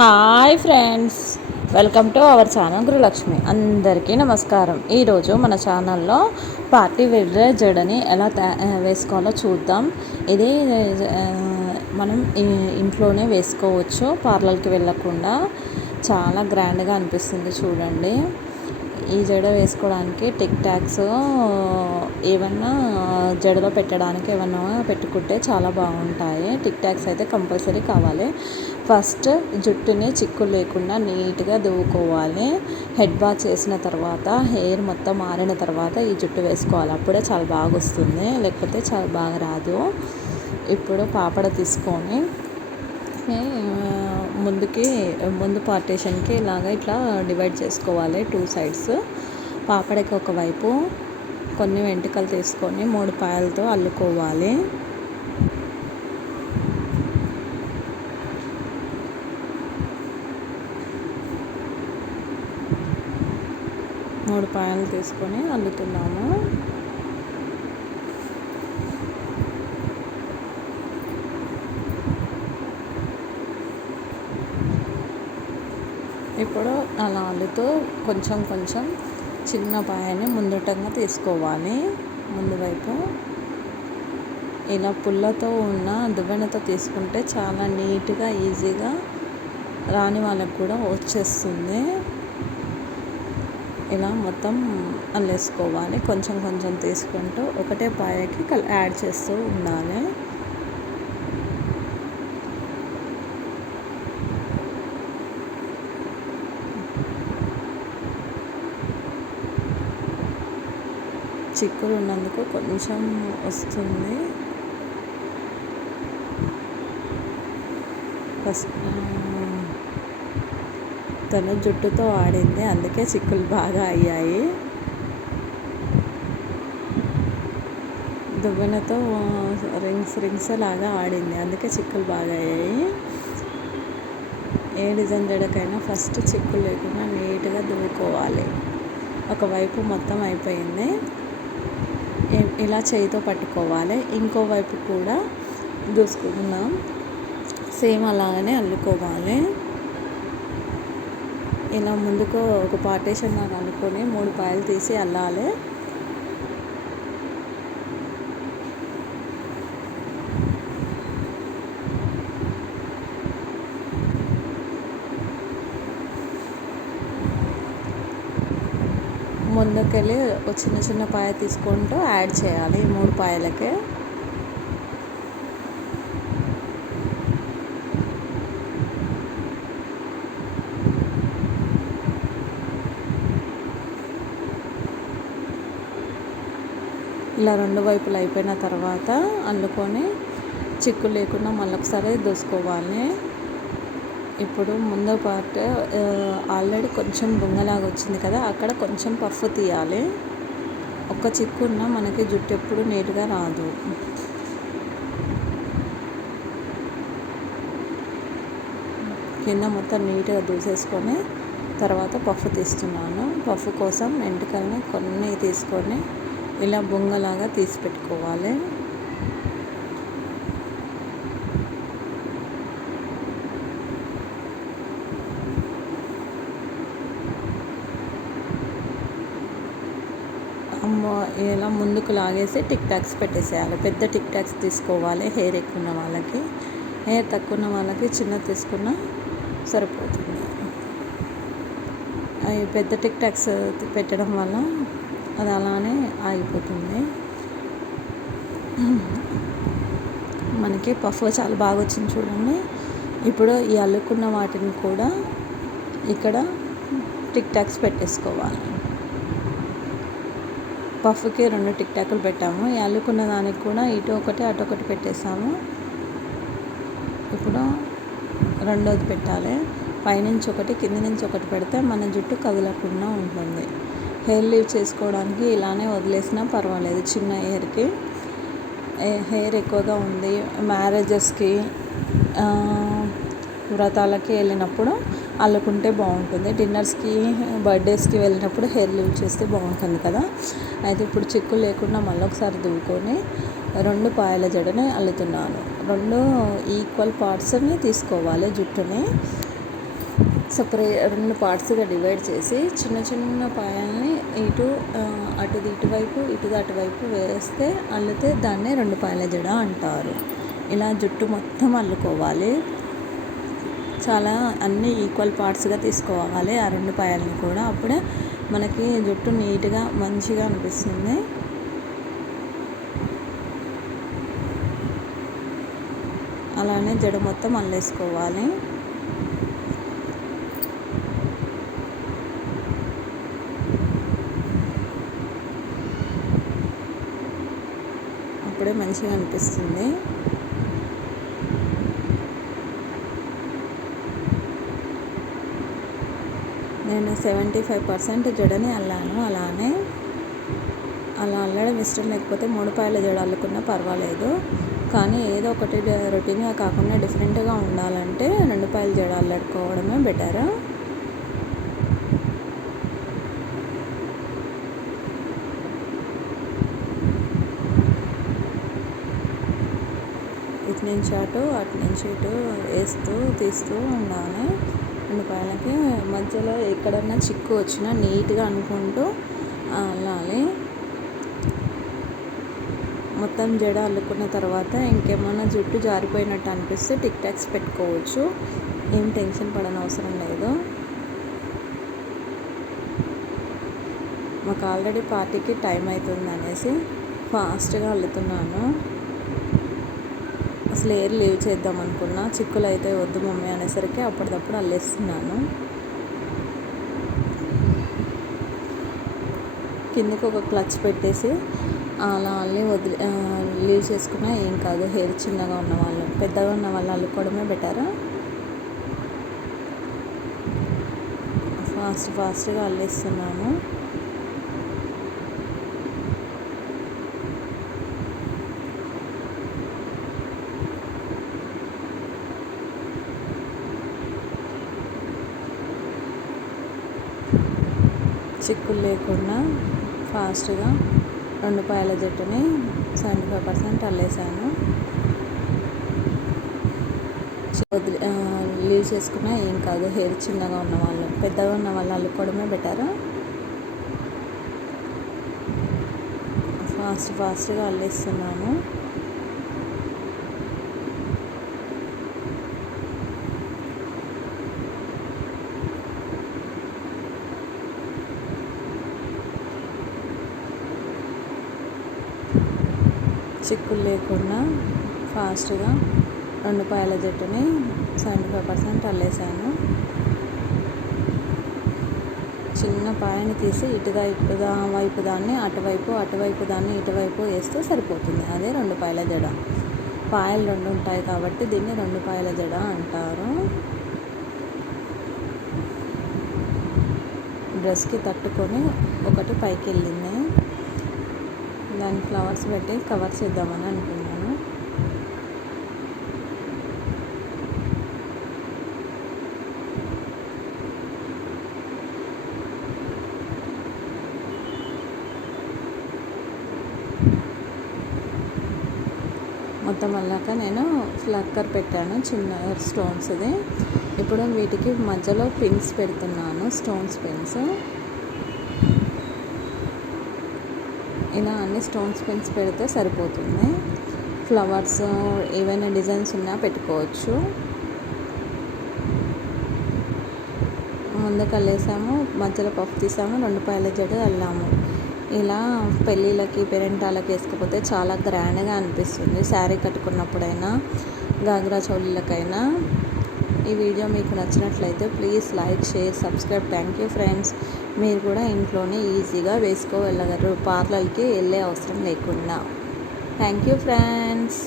Hi friends. Welcome to our channel Gurulakshmi. అందరికీ నమస్కారం. ఈరోజు మన ఛానల్లో పార్టీ వేర్ జడని ఎలా వేసుకోవాలో చూద్దాం. ఇది మనం ఇంట్లోనే వేసుకోవచ్చు. పార్లర్కి వెళ్ళకుండా చాలా గ్రాండ్గా అనిపిస్తుంది చూడండి. ఈ జడ వేసుకోవడానికి టిక్ టాక్స్ ఏమన్నా జడలో పెట్టడానికి ఏమన్నా పెట్టుకుంటే చాలా బాగుంటాయి. టిక్ టాక్స్ అయితే కంపల్సరీ కావాలి. ఫస్ట్ జుట్టుని చిక్కు లేకుండా నీట్గా దువ్వుకోవాలి. హెడ్ బాత్ చేసిన తర్వాత హెయిర్ మొత్తం మారిన తర్వాత ఈ జుట్టు వేసుకోవాలి. అప్పుడే చాలా బాగా వస్తుంది. లేకపోతే చాలా బాగా రాదు. ఇప్పుడు పాపడ తీసుకొని ముందుకి ముందు పార్టీషన్కి ఇలాగ ఇట్లా డివైడ్ చేసుకోవాలి టూ సైడ్స్. పాపడకి ఒకవైపు కొన్ని వెంట్రుకలు తీసుకొని మూడు పాయలతో అల్లుకోవాలి. మూడు పాయలు తీసుకొని అల్లుతున్నాము. ఇప్పుడు అలా అల్లుతూ కొంచెం కొంచెం చిన్న పాయని ముందుటంగా తీసుకోవాలి. ముందు వైపు ఇలా పుల్లతో ఉన్న దువ్వెనతో తీసుకుంటే చాలా నీట్గా ఈజీగా రాని వాళ్ళకు కూడా వచ్చేస్తుంది. ఇలా మొత్తం అల్లేసుకోవాలి. కొంచెం కొంచెం తీసుకుంటూ ఒకటే పాయకి యాడ్ చేస్తూ ఉండాలి. చిక్కులు ఉన్నందుకు కొంచెం వస్తుంది. ఫస్ట్ తను జుట్టుతో ఆడింది. అందుకే చిక్కులు బాగా అయ్యాయి. దువ్వెనతో రింగ్స్ రింగ్స్ లాగా ఆడింది. అందుకే చిక్కులు బాగా అయ్యాయి. ఏ డిజైన్ చేయడానికైనా ఫస్ట్ చిక్కులు లేకుండా నీట్గా దువ్వుకోవాలి. ఒకవైపు మొత్తం అయిపోయింది. ఇలా చేయితో పట్టుకోవాలి. ఇంకోవైపు కూడా దూసుకుందాం. సేమ్ అలాగనే అల్లుకోవాలి. ఇలా ముందుకు ఒక పార్టీషన్ లాగా అనుకొని మూడు పాయలు తీసి అల్లాలి. ముందుకెళ్ళి ఒక చిన్న చిన్న పాయ తీసుకుంటూ యాడ్ చేయాలి ఈ మూడు పాయలకే. ఇలా రెండు వైపులు అయిపోయిన తర్వాత అల్లుకొని చిక్కు లేకుండా మళ్ళీ ఒకసారి దూసుకోవాలి. ఇప్పుడు ముందు పార్ట్ ఆల్రెడీ కొంచెం బొంగలాగా వచ్చింది కదా అక్కడ కొంచెం పఫ్ తీయాలి. ఒక్క చిక్కున్న మనకి జుట్టు ఎప్పుడు నీట్గా రాదు. కింద మొత్తం నీట్గా దూసేసుకొని తర్వాత పఫ్ తీస్తున్నాను. పఫ్ కోసం వెంటకల్ని కొన్ని తీసుకొని ఇలా బొంగలాగా తీసి పెట్టుకోవాలి ఇలా ముందుకు లాగేసి టిక్ టాక్స్ పెట్టేసేయాలి. పెద్ద టిక్ టాక్స్ తీసుకోవాలి హెయిర్ ఎక్కువ ఉన్న వాళ్ళకి. హెయిర్ తక్కువ ఉన్న వాళ్ళకి చిన్న తీసుకున్న సరిపోతుంది. అవి పెద్ద టిక్ టాక్స్ పెట్టడం వల్ల అది అలానే ఆగిపోతుంది. మనకి పఫ్ చాలా బాగా వచ్చింది చూడండి. ఇప్పుడు ఈ అల్లుకున్న వాటిని కూడా ఇక్కడ టిక్ టాక్స్ పెట్టేసుకోవాలి. పఫ్కి రెండు టిక్ టాక్లు పెట్టాము. ఈ అల్లుకున్న దానికి కూడా ఇటు ఒకటి అటు ఒకటి పెట్టేసాము. ఇప్పుడు రెండోది పెట్టాలి. పైనుంచి ఒకటి కింద నుంచి ఒకటి పెడితే మన జుట్టు కదలకుండా ఉంటుంది. హెయిర్ లీవ్ చేసుకోవడానికి ఇలానే వదిలేసినా పర్వాలేదు చిన్న హెయిర్కి. హెయిర్ ఎక్కువగా ఉంది. మ్యారేజెస్కి వ్రతాలకి వెళ్ళినప్పుడు అల్లుకుంటే బాగుంటుంది. డిన్నర్స్కి బర్త్డేస్కి వెళ్ళినప్పుడు హెయిర్ లీవ్ చేస్తే బాగుంటుంది కదా. అయితే ఇప్పుడు చిక్కు లేకుండా మళ్ళీ ఒకసారి దువ్వుకొని రెండు పాయల జడని అల్లుతున్నాను. రెండు ఈక్వల్ పార్ట్స్ని తీసుకోవాలి జుట్టుని. సపరేట్ రెండు పార్ట్స్గా డివైడ్ చేసి చిన్న చిన్న పాయల్ని ఇటు అటుది ఇటువైపు ఇటుది అటువైపు వేస్తే అల్లితే దాన్నే రెండు పాయల జడ అంటారు. ఇలా జుట్టు మొత్తం అల్లుకోవాలి. చాలా అన్ని ఈక్వల్ పార్ట్స్గా తీసుకోవాలి ఆ రెండు పాయల్ని కూడా. అప్పుడే మనకి జుట్టు నీట్గా మంచిగా అనిపిస్తుంది. అలానే జడ మొత్తం అల్లేసుకోవాలి. అప్పుడే మంచిగా అనిపిస్తుంది. నేను సెవెంటీ ఫైవ్ పర్సెంట్ జడని అల్లాను అలానే అలా అల్లడం ఇష్టం లేకపోతే మూడు పాయల జడ అల్లుకున్నా పర్వాలేదు. కానీ ఏదో ఒకటి రొటీన్గా కాకుండా డిఫరెంట్గా ఉండాలంటే రెండు పాయల జడ అల్లడుకోవడమే బెటర్ ఇటు నుంచి అటు అటు నుంచి ఇటు వేస్తూ తీస్తూ ఉండాలి. రెండు పాయలకి మధ్యలో ఎక్కడన్నా చిక్కు వచ్చినా నీట్గా అనుకుంటూ అల్లాలి. మొత్తం జడ అల్లుకున్న తర్వాత ఇంకేమైనా జుట్టు జారిపోయినట్టు అనిపిస్తే టిక్ టాక్స్ పెట్టుకోవచ్చు. ఏం టెన్షన్ పడని అవసరం లేదు. మాకు ఆల్రెడీ పార్టీకి టైం అవుతుంది అనేసి ఫాస్ట్గా అల్లుతున్నాను. అసలు ఎయిర్ లీవ్ చేద్దాం అనుకున్నా చిక్కులు అయితే వద్దు మమ్మీ అనేసరికి అప్పటిదప్పుడు అల్లేస్తున్నాను. కిందకి ఒక క్లచ్ పెట్టేసి అలా అల్లి వదిలి లీవ్ చేసుకున్నా ఏం కాదు హెయిర్ చిన్నగా ఉన్న వాళ్ళు పెద్దగా ఉన్న వాళ్ళు అల్లుకోవడమే బెటర్. ఫాస్ట్ ఫాస్ట్గా అల్లేస్తున్నాను. చిక్కులు లేకుండా ఫాస్ట్గా రెండు పాయల జట్టుని సెవెంటీ ఫైవ్ పర్సెంట్ అల్లేసాను. లీవ్ చేసుకున్నా ఏం కాదు హెయిర్ చిన్నగా ఉన్న వాళ్ళు పెద్దగా ఉన్న వాళ్ళు అల్లుకోవడమే బెటర్. ఫాస్ట్ ఫాస్ట్గా అల్లేస్తున్నాను. చిక్కులు లేకుండా ఫాస్ట్గా రెండు పాయల జట్టుని సెవెంటీ ఫైవ్ పర్సెంట్ అల్లేసాను. చిన్న పాయని తీసి ఇటుగా ఇటుగా వైపు దాన్ని అటువైపు అటువైపు దాన్ని ఇటువైపు వేస్తే సరిపోతుంది. అదే రెండు పాయల జడ. పాయలు రెండు ఉంటాయి కాబట్టి దీన్ని రెండు పాయల జడ అంటారు. డ్రెస్కి తట్టుకొని ఒకటి పైకి వెళ్ళింది అండ్ ఫ్లవర్స్ పెట్టి కవర్ చేద్దామని అనుకున్నాను. మొత్తం అల్లాక నేను ఫ్లక్కర్ పెట్టాను చిన్న స్టోన్స్ది ఇప్పుడు వీటికి మధ్యలో పిన్స్ పెడుతున్నాను స్టోన్స్ పిన్స్ ఇలా అన్ని స్టోన్స్ పిన్స్ పెడితే సరిపోతుంది. ఫ్లవర్స్ ఏవైనా డిజైన్స్ ఉన్నా పెట్టుకోవచ్చు. ముందు అల్లేసాము మధ్యలో పఫ్ తీసాము రెండు పాయల జడ వెళ్ళాము ఇలా పెళ్ళిళ్ళకి పెరెంటాలకి వేసుకపోతే చాలా గ్రాండ్గా అనిపిస్తుంది. శారీ కట్టుకున్నప్పుడైనా గాగ్రా చౌలీలకైనా. ఈ వీడియో మీకు నచ్చినట్లయితే please like share subscribe. Thank you friends మీరు కూడా ఇంట్లోనే ఈజీగా వేసుకోగలగరు పార్లర్కి వెళ్ళే అవసరం లేకుండా. Thank you friends.